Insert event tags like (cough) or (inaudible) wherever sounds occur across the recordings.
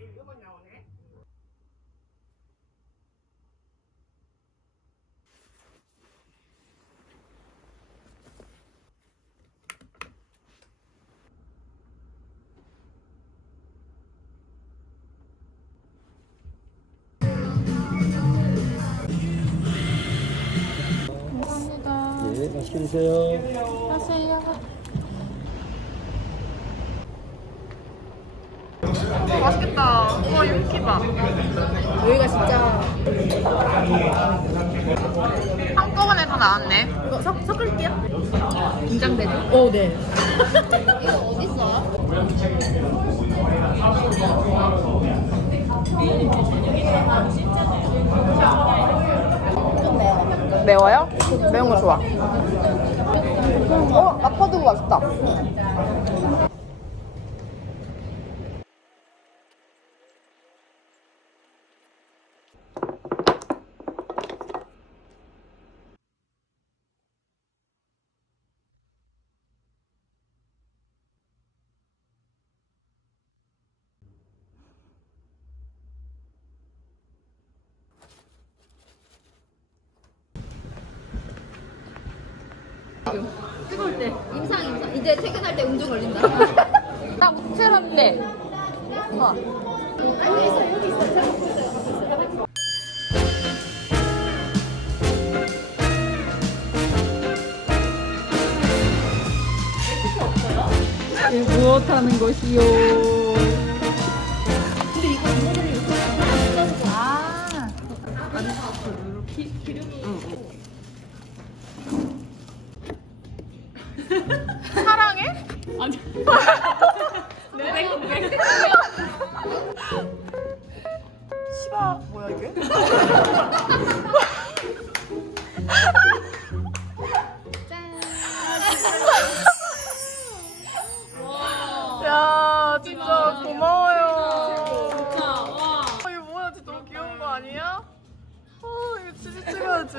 1번 나오네. 감사합니다. 네, 맛있게 드세요. 하세요. 다. 우와 윤기밥. 여기가 진짜 한꺼번에 다 나왔네. 이거 섞, 섞을게요. 긴장되죠? 어, 네. 이거 어디 있어요? 좀 매워. 매워요? 매운 거 좋아. 어, 마파두부 맛있다. 뜨거울 때 임상 임상 이제 퇴근할 때 음주 걸린다. 나. 우와. 여기 있어 여기 있어. 무엇 하는 것이요? 근데 이거 이모들이 이렇게 뜯어주고 아. 사랑해? 아니. (laughs) 시바 뭐야 이게? 야 진짜 고마워요. 아, 이거 뭐야 진짜 너무 귀여운 거 아니야? 어 이거 진짜 찍어야지.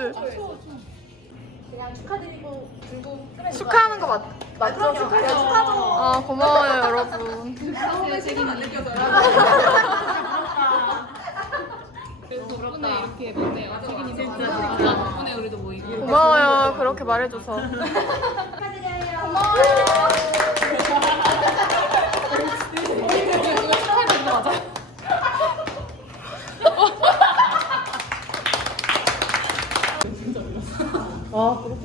그냥 축하드리고 들고 축하하는 거 맞, 맞죠? 축하죠. 아, 고마워요, 여러분. 처음에 책임 안 느껴져요. 덕분에 이렇게 막내요. 책임이 진짜 덕분에 우리도 모이고. 고마워요, 그렇게 말해줘서. 우리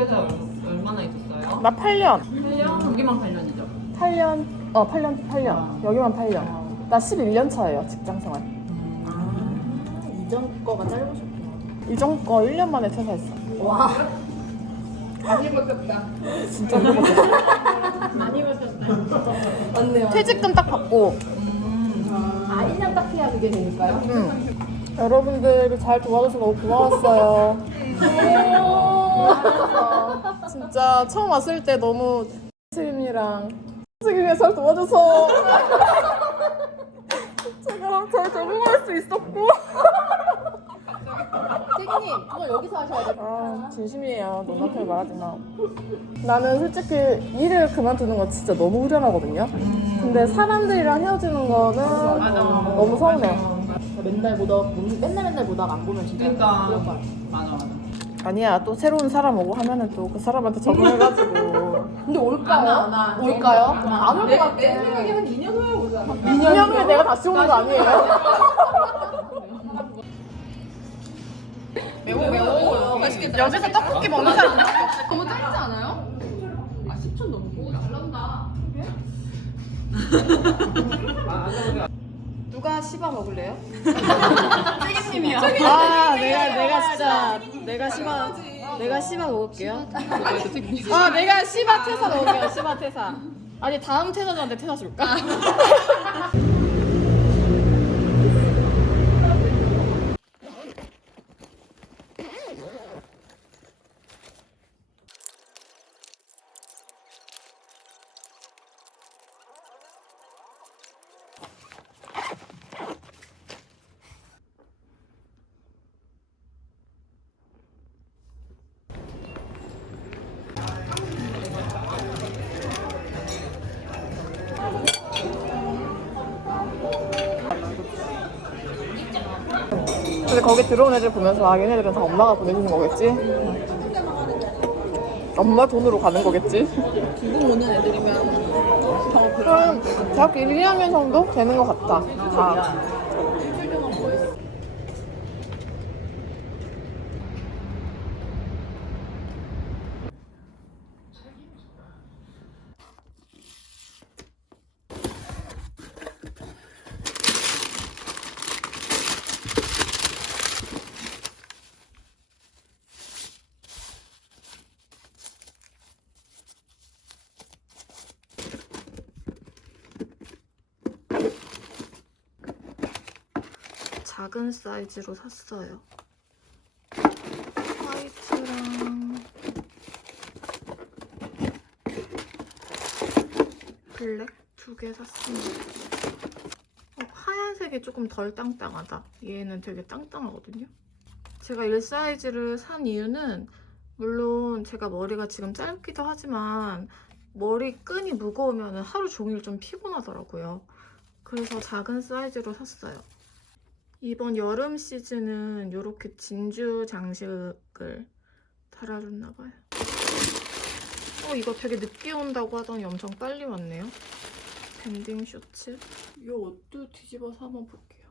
회사 얼마나 있었어요? 나 8년. 8년? 여기만 8년이죠. 8년, 어, 8년, 8년. 여기만 8년. 나 11년 차예요, 직장 생활. 이전 거가 짧으셨구나. 이전 거 1년 만에 퇴사했어. 와. 많이 바뀌었다. 진짜 힘들었어. 많이 바뀌었다. 맞네요. 퇴직금 딱 받고, 아 1년 딱 해야 그게 되니까요? 응. 여러분들이 잘 도와줘서 너무 고마웠어요. 진짜 처음 왔을 때 너무 스님이랑 스님이 잘 도와줘서 (laughs) 제가 잘 적응할 수 있었고 책임님 그거 여기서 하셔야 돼요. 아 진심이에요 눈앞에 말하지 마 나는 솔직히 일을 그만두는 거 진짜 너무 후련하거든요 근데 사람들이랑 헤어지는 거는 너무 서운해 맨날 보다 맨날 맨날 보다가 안 보면 진짜 그러니까. 그럴 것 같아. 맞아, 맞아. 아니야 또 새로운 사람 오고 하면은 또 그 사람한테 적응해가지고 (laughs) 근데 올까요? 올까요? 안 올 것 같아. 내 생각에 한 2년 후에 오자. 2년 후에 내가 다시 오는 거 아니에요? (laughs) 매워, 매워. 맛있겠다. 여기서 떡볶이 먹는 사람 너무 짧지 않아요? 아, 10초 넘고. 잘 난다. 누가 씹어 먹을래요? 아 내가 내가 진짜 내가 씨바 내가 씨바 먹을게요. 아 내가 씨바 퇴사 먹을게요 씨바 퇴사. 아니 다음 퇴사자한테 퇴사 줄까? (laughs) 근데 거기 들어온 애들 보면서 아 얘네들은 다 엄마가 보내주는 거겠지? 엄마 돈으로 가는 거겠지? 두분 오는 애들이면 그럼 대학교 1, 2학년 정도 되는 것 같다 다 작은 사이즈로 샀어요. 화이트랑 블랙 두 개 샀습니다. 어, 하얀색이 조금 덜 땅땅하다. 얘는 되게 땅땅하거든요. 제가 이 사이즈를 산 이유는 물론 제가 머리가 지금 짧기도 하지만 머리 끈이 무거우면 하루 종일 좀 피곤하더라고요. 그래서 작은 사이즈로 샀어요. 이번 여름 시즌은 이렇게 진주 장식을 달아줬나봐요. 어, 이거 되게 늦게 온다고 하더니 엄청 빨리 왔네요. 밴딩 쇼츠. 이 옷도 뒤집어서 한번 볼게요.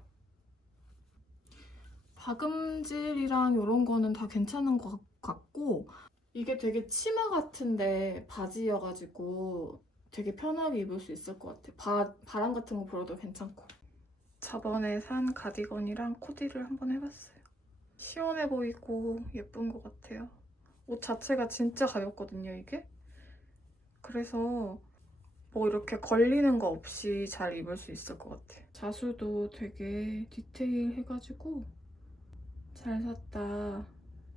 박음질이랑 이런 거는 다 괜찮은 것 같고 이게 되게 치마 같은데 바지여가지고 되게 편하게 입을 수 있을 것 같아요. 바, 바람 같은 거 불어도 괜찮고. 저번에 산 가디건이랑 코디를 한번 해봤어요. 시원해 보이고 예쁜 것 같아요. 옷 자체가 진짜 가볍거든요, 이게. 그래서 뭐 이렇게 걸리는 거 없이 잘 입을 수 있을 것 같아요. 자수도 되게 디테일 해가지고 잘 샀다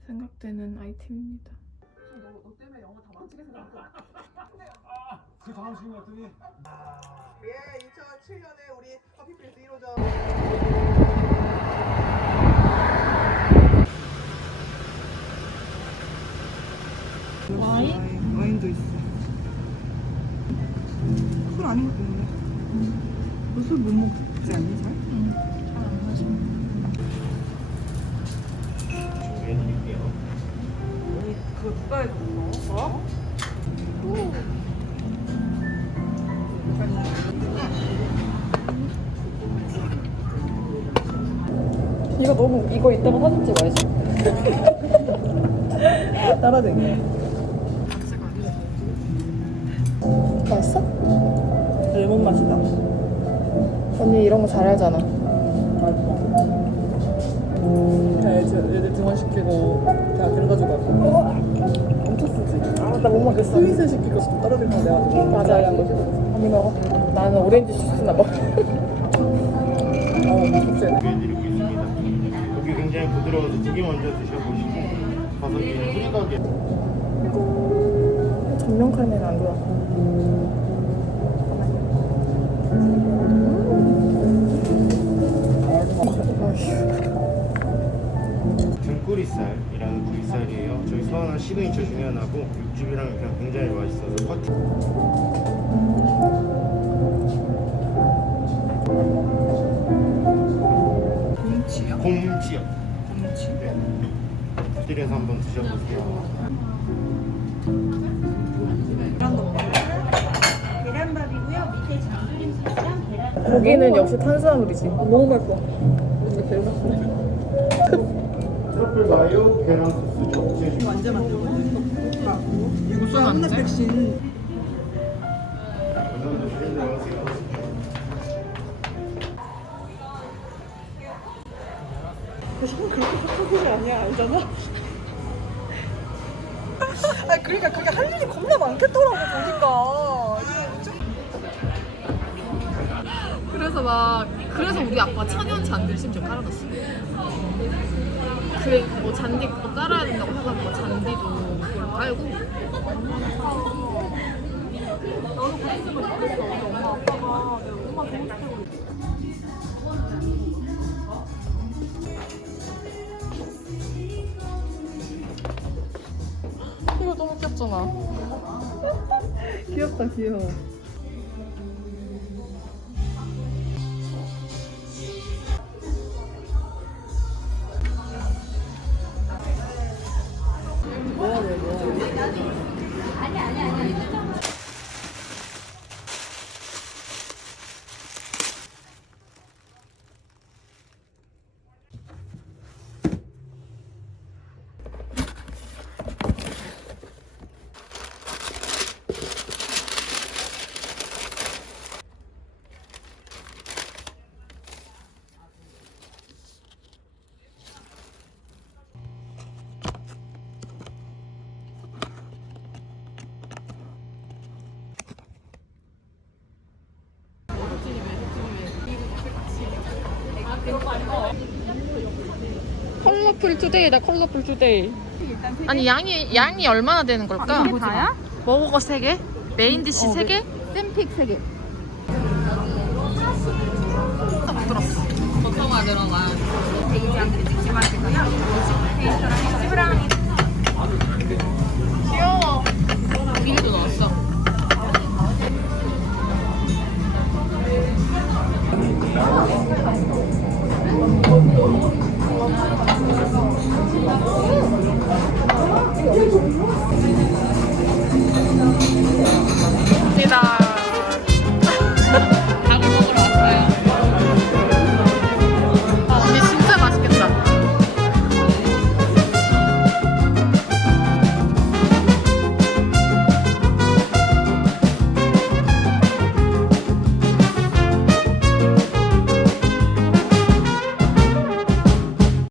생각되는 아이템입니다. 그 다음 시간 같더니 예, 2007년에 우리 커피플레이스 1호점 와인? 와인도 있어. 술 아닌 것도 있네. 너술못 먹지 않니, 잘? 아니, 그거 누가 해줬어? 어? 이거 너무 이거 이따가 사진 찍어야지. 따라댕겨. 맛있어? 레몬 맛이다. 언니 이런 거 잘하잖아. 알지? 애들 등원시키고 다 들어가지고 가고. 엄청 쓰지. 아, 나 못 먹겠어. 스윗을 시키고 떨어지면 내가 맞아. 언니 먹어. 나는 오렌지 주스나 먹어. 어, 두개 먼저 드셔보시고 버섯이 뿌리가게 전면 카메라 안 좋아. 등꼬리살이라는 부위살이에요. 저희 서원한 시그니처 중에 하나고 육즙이랑 그냥 굉장히 맛있어서 커트. 네. 엎드려서 한번 드셔보세요. 계란밥이고요. 밑에 장조림 소스랑 계란. 고기는 역시 탄수화물이지. 너무 맛있어. 근데 제일 맛있어. 트러플 마요 계란 소스 적재 완전 만들고. 이거 사우나 백신. 손 팍팍이 아니야, 알잖아? (laughs) 아 그러니까 그게 할 일이 겁나 많겠더라고 보니까 그래서 막 그래서 우리 아빠 천연 잔디를 심지어 깔아놨어. 그래 뭐 잔디 또 깔아야 된다고 해가지고 잔디도 그걸 깔고. 이거 너무 귀엽잖아. 귀엽다 귀여워 컬러풀 투데이다 컬러풀 투데이 아니 양이 양이 얼마나 되는 걸까? 이게 다야? 먹어거 3개? 메인 디시 3개? 샘픽 3개. 버터가 들어가. 귀여워 미리도 넣었어. 음.